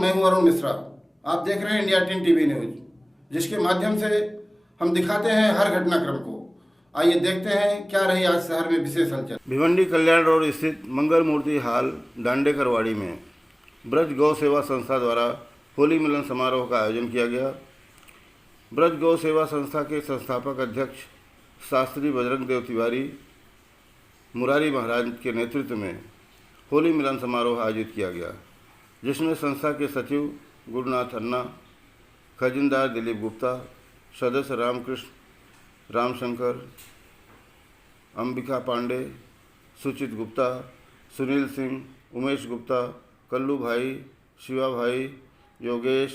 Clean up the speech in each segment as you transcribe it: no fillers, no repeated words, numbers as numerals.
मैं हूं अरुण मिश्रा। आप देख रहे हैं इंडिया 10 टीवी न्यूज, जिसके माध्यम से हम दिखाते हैं हर घटनाक्रम को। आइए देखते हैं क्या रही आज शहर में विशेष हलचल। भिवंडी कल्याण रोड स्थित मंगल मूर्ति हाल डांडेकरवाड़ी में ब्रज गौ सेवा संस्था द्वारा होली मिलन समारोह का आयोजन किया गया। ब्रज गौ सेवा संस्था के संस्थापक अध्यक्ष शास्त्री बजरंग देव तिवारी मुरारी महाराज के नेतृत्व में होली मिलन समारोह आयोजित किया गया, जिसमें संस्था के सचिव गुरुनाथ अन्ना, खजिनदार दिलीप गुप्ता, सदस्य रामकृष्ण रामशंकर, अंबिका पांडे, सुचित गुप्ता, सुनील सिंह, उमेश गुप्ता, कल्लू भाई, शिवा भाई, योगेश,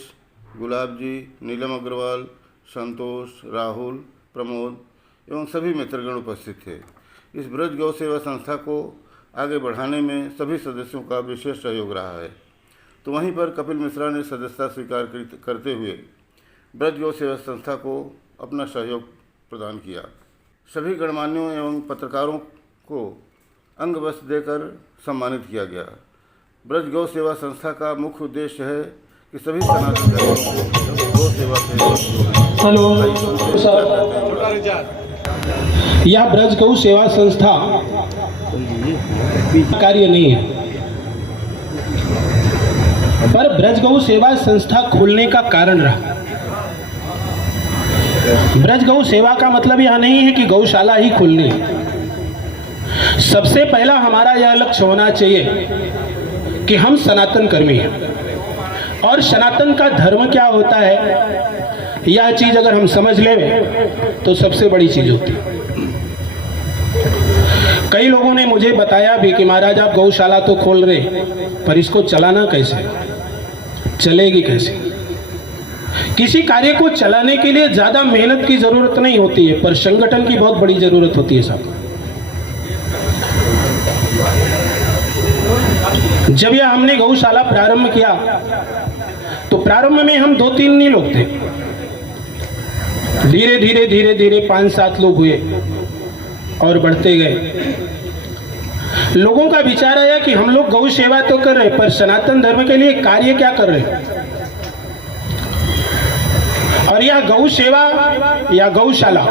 गुलाब जी, नीलम अग्रवाल, संतोष, राहुल, प्रमोद एवं सभी मित्रगण उपस्थित थे। इस ब्रज गौ सेवा संस्था को आगे बढ़ाने में सभी सदस्यों का विशेष सहयोग रहा है। तो वहीं पर कपिल मिश्रा ने सदस्यता स्वीकार करते हुए ब्रज गौ सेवा संस्था को अपना सहयोग प्रदान किया। सभी गणमान्यों एवं पत्रकारों को अंग वस्त्र देकर सम्मानित किया गया। ब्रज गौ सेवा संस्था का मुख्य उद्देश्य है कि सभी सनातन धर्मों को गौ सेवा से यह ब्रज गौ सेवा संस्था कार्य नहीं है, पर ब्रज गौ सेवा संस्था खोलने का कारण रहा। ब्रज गौ सेवा का मतलब यह नहीं है कि गौशाला ही खोलनी है। सबसे पहला हमारा यह लक्ष्य होना चाहिए कि हम सनातन कर्मी हैं और सनातन का धर्म क्या होता है, यह चीज अगर हम समझ लें तो सबसे बड़ी चीज होती है। कई लोगों ने मुझे बताया भी कि महाराज आप गौशाला तो खोल रहे, पर इसको चलाना कैसे, चलेगी कैसे। किसी कार्य को चलाने के लिए ज्यादा मेहनत की जरूरत नहीं होती है, पर संगठन की बहुत बड़ी जरूरत होती है साहब। जब यह हमने गौशाला प्रारंभ किया तो प्रारंभ में हम 2-3 ही लोग थे। धीरे धीरे धीरे धीरे 5-7 लोग हुए और बढ़ते गए। लोगों का विचार आया कि हम लोग गौ सेवा तो कर रहे, पर सनातन धर्म के लिए कार्य क्या कर रहे। और यह गौ सेवा या गौशाला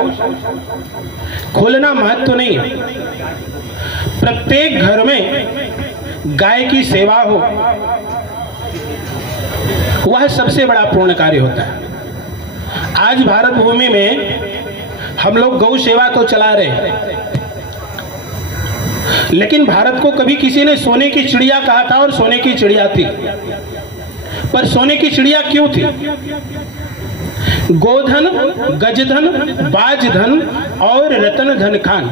खोलना महत्व नहीं है। प्रत्येक घर में गाय की सेवा हो, वह सबसे बड़ा पूर्ण कार्य होता है। आज भारत भूमि में हम लोग गौ सेवा तो चला रहे हैं, लेकिन भारत को कभी किसी ने सोने की चिड़िया कहा था और सोने की चिड़िया थी। पर सोने की चिड़िया क्यों थी? गोधन, गजधन, बाजधन और रतन धन खान।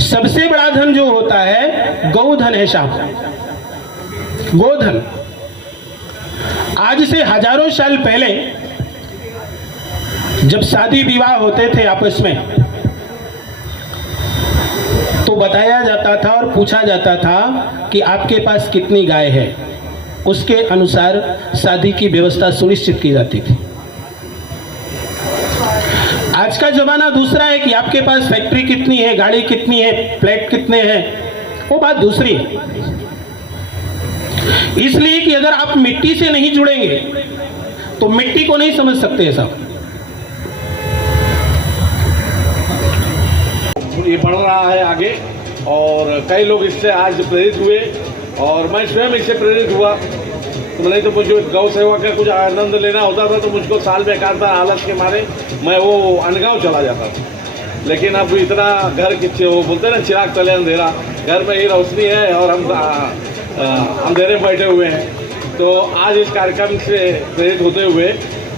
सबसे बड़ा धन जो होता है गौधन है साहब, गोधन। आज से हजारों साल पहले जब शादी विवाह होते थे आपस में, तो बताया जाता था और पूछा जाता था कि आपके पास कितनी गाय है। उसके अनुसार शादी की व्यवस्था सुनिश्चित की जाती थी। आज का जमाना दूसरा है कि आपके पास फैक्ट्री कितनी है, गाड़ी कितनी है, फ्लैट कितने हैं, वो बात दूसरी है। इसलिए कि अगर आप मिट्टी से नहीं जुड़ेंगे तो मिट्टी को नहीं समझ सकते साहब। ये बढ़ रहा है आगे और कई लोग इससे आज प्रेरित हुए और मैं स्वयं इससे प्रेरित हुआ। तो नहीं तो मुझे गौ सेवा का कुछ आनंद लेना होता था तो मुझको साल में 1 बार आलस के मारे मैं वो अनगांव चला जाता था। लेकिन अब इतना घर की वो बोलते ना चिराग तले अंधेरा, घर में ही रोशनी है और हम अंधेरे में बैठे हुए हैं। तो आज इस कार्यक्रम से प्रेरित होते हुए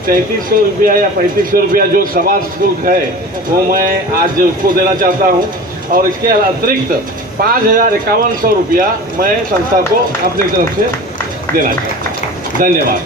3300 रुपया या 3500 रुपया जो सभा शुल्क है वो मैं आज उसको देना चाहता हूँ और इसके अतिरिक्त 5,5100 रुपया मैं संस्था को अपनी तरफ से देना चाहता हूँ। धन्यवाद।